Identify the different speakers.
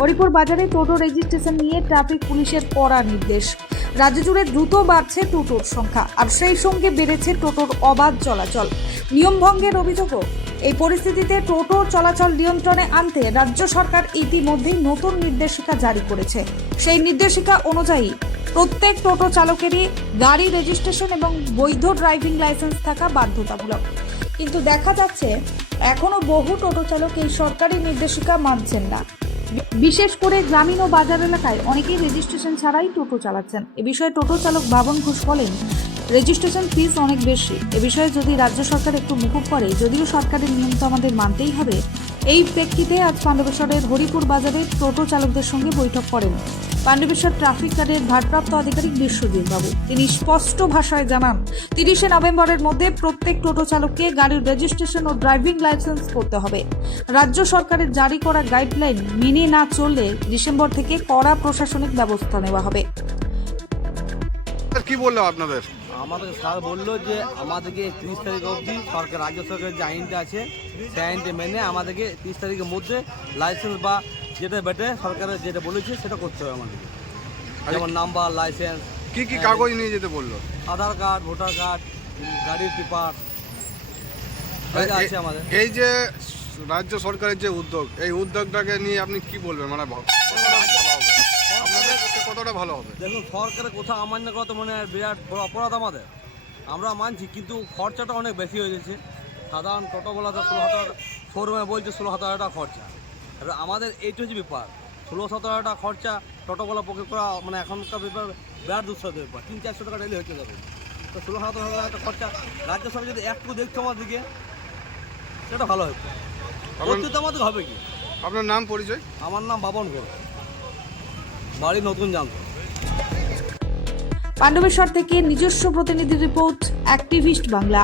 Speaker 1: হরিপুর বাজারে টোটো রেজিস্ট্রেশন নিয়ে ট্রাফিক পুলিশের কড়া নির্দেশ। রাজ্য জুড়ে দ্রুত বাড়ছে টোটোর সংখ্যা, আর সেই সঙ্গে বেড়েছে টোটোর অবাধ চলাচল। নিয়মভঙ্গের অভিযোগও, এই পরিস্থিতিতে টোটো চলাচল নিয়ন্ত্রণে আনতে রাজ্য সরকার ইতিমধ্যেই নতুন নির্দেশিকা জারি করেছে। সেই নির্দেশিকা অনুযায়ী প্রত্যেক টোটো চালকেরই গাড়ি রেজিস্ট্রেশন এবং বৈধ ড্রাইভিং লাইসেন্স থাকা বাধ্যতামূলক। কিন্তু দেখা যাচ্ছে, এখনও বহু টোটো চালক এই সরকারি নির্দেশিকা মানছেন না। বিশেষ করে গ্রামীণ ও বাজার এলাকায় অনেকেই রেজিস্ট্রেশন ছাড়াই টোটো চালাচ্ছেন। এ বিষয়ে টোটো চালক বাবন ঘোষ বলেন রেজিস্ট্রেশন ফিস অনেক বেশি। এ বিষয়ে যদি রাজ্য সরকার একটু মুকুব করে, যদিও সরকারের নিয়ম তো আমাদের মানতেই হবে এই প্রেক্ষিতে আজ পাণ্ডবেশ্বরের হরিপুর বাজারে টোটো চালকদের সঙ্গে বৈঠক করেন। পাণ্ডবেশ্বর ট্রাফিক গার্ডের ভারপ্রাপ্ত আধিকারিক বিশ্বজিৎ বাবু। তিনি স্পষ্ট ভাষায় জানান, তিরিশে নভেম্বরের মধ্যে প্রত্যেক টোটো চালককে গাড়ির রেজিস্ট্রেশন ও ড্রাইভিং লাইসেন্স করতে হবে। রাজ্য সরকারের জারি করা গাইডলাইন মেনে না চললে ডিসেম্বর থেকে কড়া প্রশাসনিক ব্যবস্থা নেওয়া হবে।
Speaker 2: কি বলল আপনাদের?
Speaker 3: আমাদের স্যার বলল যে আমাদেরকে তিরিশ তারিখ অবধি সরকার রাজ্য সরকারের যে আইনটা আছে সেই আইনটা মেনে আমাদেরকে তিরিশ তারিখের মধ্যে লাইসেন্স বা যেটা বেটে সরকারের যেটা বলেছে সেটা করতে হবে আমাদেরকে যেমন নাম্বার লাইসেন্স
Speaker 2: কি কি কাগজ নিয়ে যেতে বলল?
Speaker 3: আধার কার্ড ভোটার কার্ড গাড়ির পেপার আছে আমাদের।
Speaker 2: এই যে রাজ্য সরকারের যে উদ্যোগ এই উদ্যোগটাকে নিয়ে আপনি কি বলবেন? মানে কতটা ভালো হবে?
Speaker 3: দেখুন সরকারের কোথাও অমান্য করা তো মনে হয় বিরাট বড় অপরাধ আমাদের। আমরা মানছি কিন্তু খরচাটা অনেক বেশি হয়ে যাচ্ছে। সাধারণ টোটোওয়ালাতে ষোলো হাজার শোরুমে বলছে ষোলো হাজার টাকা খরচা। এবার আমাদের এইটা হচ্ছে ব্যাপার ষোলো সতেরো টাকা খরচা টোটোওয়ালা পক্ষে করা মানে এখনকার ব্যাপার বিরাট দুঃসাধ্য ব্যাপার। তিন চারশো টাকা ডেলি হচ্ছে যাবে তো ষোলো হাজার হাজার টাকা খরচা রাজ্য সরকার যদি একটু দেখতো আমার দিকে সেটা ভালো হতো করতে তো আমাদের হবে কি?
Speaker 2: আপনার নাম পরিচয়?
Speaker 3: আমার নাম বাবন ঘোষ বাড়ি নতুন জানতো
Speaker 1: পাণ্ডবেশ্বর থেকে নিজস্ব প্রতিনিধি রিপোর্ট অ্যাক্টিভিস্ট বাংলা।